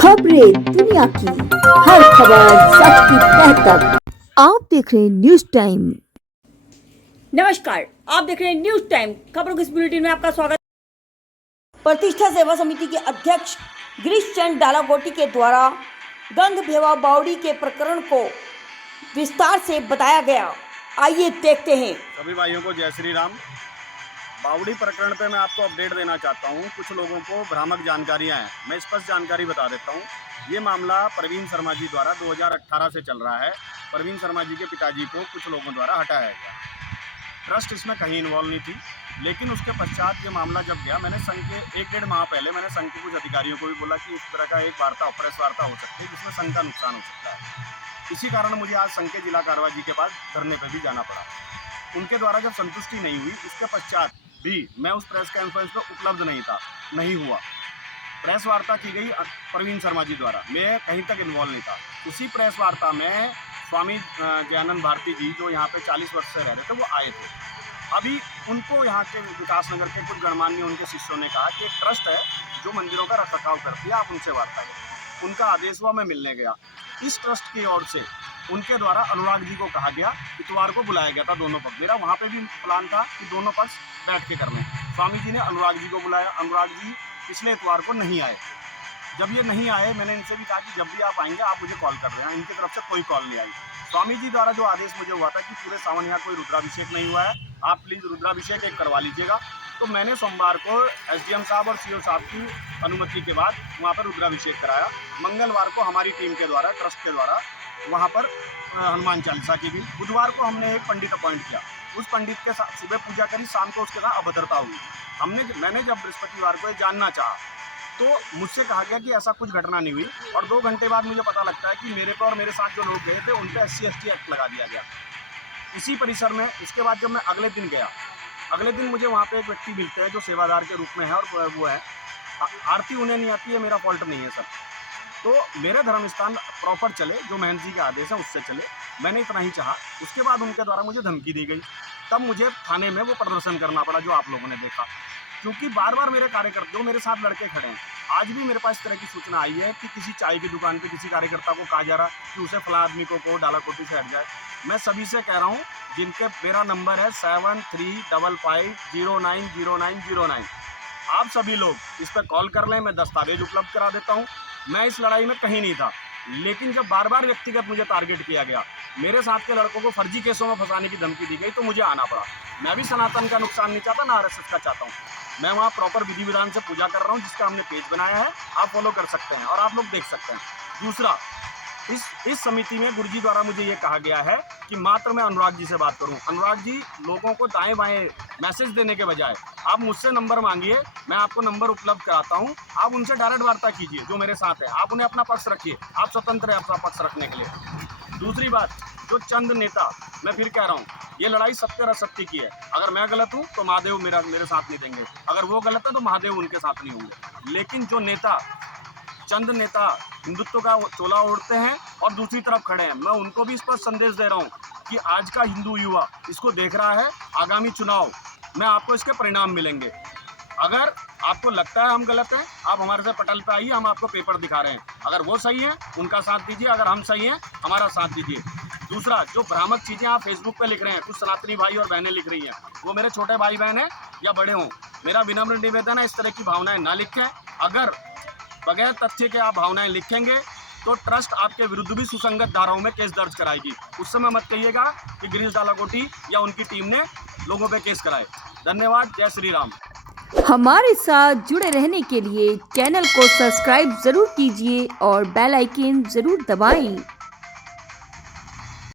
खबरें दुनिया की, हर खबर सच की तह तक। आप देख रहे हैं न्यूज टाइम। नमस्कार, आप देख रहे हैं न्यूज टाइम। खबरों के इस बुलेटिन में आपका स्वागत। प्रतिष्ठा सेवा समिति के अध्यक्ष गिरीश चंद डालाकोटी के द्वारा गंग भेवा बावड़ी के प्रकरण को विस्तार से बताया गया। आइए देखते हैं। सभी भाइयों को जय श्री राम। बावड़ी प्रकरण पे मैं आपको अपडेट देना चाहता हूँ। कुछ लोगों को भ्रामक जानकारियाँ हैं, मैं स्पष्ट जानकारी बता देता हूँ। ये मामला प्रवीण शर्मा जी द्वारा 2018 से चल रहा है। प्रवीण शर्मा जी के पिताजी को कुछ लोगों द्वारा हटाया गया। ट्रस्ट इसमें कहीं इन्वॉल्व नहीं थी, लेकिन उसके पश्चात ये मामला जब गया, मैंने संघ के 1-1.5 माह पहले मैंने संघ के कुछ अधिकारियों को भी बोला कि इस तरह का एक वार्ता, प्रेस वार्ता हो सकती है जिसमें संघ का नुकसान हो सकता है। इसी कारण मुझे आज संघ के जिला कार्रवाई जी के पास धरने पर भी जाना पड़ा। उनके द्वारा जब संतुष्टि नहीं हुई, इसके पश्चात भी मैं उस प्रेस कॉन्फ्रेंस में उपलब्ध नहीं हुआ। प्रेस वार्ता की गई प्रवीण शर्मा जी द्वारा, मैं कहीं तक इन्वॉल्व नहीं था। उसी प्रेस वार्ता में स्वामी जयानंद भारती जी, जो यहाँ पे 40 वर्ष से रह रहे थे, वो आए थे। अभी उनको यहाँ के विकासनगर के कुछ गणमान्य उनके शिष्यों ने कहा कि एक ट्रस्ट है जो मंदिरों का रखरखाव करती है, आप उनसे वार्ता करें। उनका आदेश हुआ, मैं मिलने गया। इस ट्रस्ट की ओर से उनके द्वारा अनुराग जी को कहा गया, इतवार को बुलाया गया था दोनों पक्ष। मेरा वहाँ पे भी प्लान था कि दोनों पक्ष बैठ के कर लें। स्वामी जी ने अनुराग जी को बुलाया, अनुराग जी पिछले इतवार को नहीं आए। जब ये नहीं आए, मैंने इनसे भी कहा कि जब भी आप आएंगे आप मुझे कॉल कर देना। इनकी तरफ से कोई कॉल नहीं आई। स्वामी जी द्वारा जो आदेश मुझे हुआ था कि पूरे सावन यहाँ कोई रुद्राभिषेक नहीं हुआ है, आप प्लीज़ रुद्राभिषेक एक करवा लीजिएगा। तो मैंने सोमवार को एसडीएम साहब और सीओ साहब की अनुमति के बाद वहाँ पर रुद्राभिषेक कराया। मंगलवार को हमारी टीम के द्वारा, ट्रस्ट के द्वारा, वहाँ पर हनुमान चालीसा की भी। बुधवार को हमने एक पंडित अपॉइंट किया। उस पंडित के साथ सुबह पूजा करी, शाम को उसके साथ अभद्रता हुई। मैंने जब बृहस्पतिवार को ये जानना चाहा तो मुझसे कहा गया कि ऐसा कुछ घटना नहीं हुई, और 2 घंटे बाद मुझे पता लगता है कि मेरे पर और मेरे साथ जो लोग गए थे उन पर SC/ST एक्ट लगा दिया गया इसी परिसर में। इसके बाद जब मैं अगले दिन गया, अगले दिन मुझे वहाँ पे एक व्यक्ति मिलते हैं जो सेवादार के रूप में है, और वो है आरती उन्हें नहीं आती है, मेरा फॉल्ट नहीं है सर। तो मेरे धर्म स्थान प्रॉपर चले, जो महंत जी के आदेश है उससे चले, मैंने इतना ही चाहा। उसके बाद उनके द्वारा मुझे धमकी दी गई, तब मुझे थाने में वो प्रदर्शन करना पड़ा जो आप लोगों ने देखा। क्योंकि बार बार मेरे कार्यकर्ता, जो मेरे साथ लड़के खड़े हैं, आज भी मेरे पास इस तरह की सूचना आई है कि किसी चाय की दुकान पे किसी कार्यकर्ता को कहा जा रहा कि उसे फला आदमी को डालाकोटी से हट जाए। मैं सभी से कह रहा हूँ, जिनके मेरा नंबर है 7355090909, आप सभी लोग इस पर कॉल कर लें, मैं दस्तावेज उपलब्ध करा देता हूँ। मैं इस लड़ाई में कहीं नहीं था, लेकिन जब बार बार व्यक्तिगत मुझे टारगेट किया गया, मेरे साथ के लड़कों को फर्जी केसों में फंसाने की धमकी दी गई, तो मुझे आना पड़ा। मैं भी सनातन का नुकसान नहीं चाहता, ना RSS का चाहता हूँ। मैं वहाँ प्रॉपर विधि विधान से पूजा कर रहा हूँ, जिसका हमने पेज बनाया है, आप फॉलो कर सकते हैं और आप लोग देख सकते हैं। दूसरा, इस समिति में गुरुजी द्वारा मुझे ये कहा गया है कि मात्र मैं अनुराग जी से बात करूं। अनुराग जी लोगों को दाएं बाएं मैसेज देने के बजाय आप मुझसे नंबर मांगिए, मैं आपको नंबर उपलब्ध कराता हूं। आप उनसे डायरेक्ट वार्ता कीजिए, जो मेरे साथ है। आप उन्हें अपना पक्ष रखिए, आप स्वतंत्र हैं अपना पक्ष रखने के लिए। दूसरी बात, जो चंद नेता, मैं फिर कह रहा हूँ, ये लड़ाई सत्य और असत्य की है। अगर मैं गलत हूँ तो महादेव मेरे साथ नहीं देंगे, अगर वो गलत है तो महादेव उनके साथ नहीं होंगे। लेकिन जो नेता, चंद नेता हिंदुत्व का चोला ओढ़ते हैं और दूसरी तरफ खड़े हैं, मैं उनको भी इस पर संदेश दे रहा हूँ कि आज का हिंदू युवा इसको देख रहा है। आगामी चुनाव में आपको इसके परिणाम मिलेंगे। अगर आपको लगता है हम गलत हैं, आप हमारे से पटल पे आइए, हम आपको पेपर दिखा रहे हैं। अगर वो सही है उनका साथ दीजिए, अगर हम सही हैं हमारा साथ दीजिए। दूसरा, जो भ्रामक चीज़ें आप फेसबुक पे लिख रहे हैं, कुछ सनातनी भाई और बहनें लिख रही हैं, वो मेरे छोटे भाई बहन हैं या बड़े हों, मेरा विनम्र निवेदन है, इस तरह की भावनाएं ना लिखें। अगर बगैर तथ्य के आप भावनाएं लिखेंगे तो ट्रस्ट आपके विरुद्ध भी सुसंगत धाराओं में केस दर्ज कराएगी। उस समय मत कहिएगा कि गिरीश डालाकोटी या उनकी टीम ने लोगों पे केस कराए। धन्यवाद, जय श्री राम। हमारे साथ जुड़े रहने के लिए चैनल को सब्सक्राइब जरूर कीजिए और बेल आइकन जरूर दबाएं।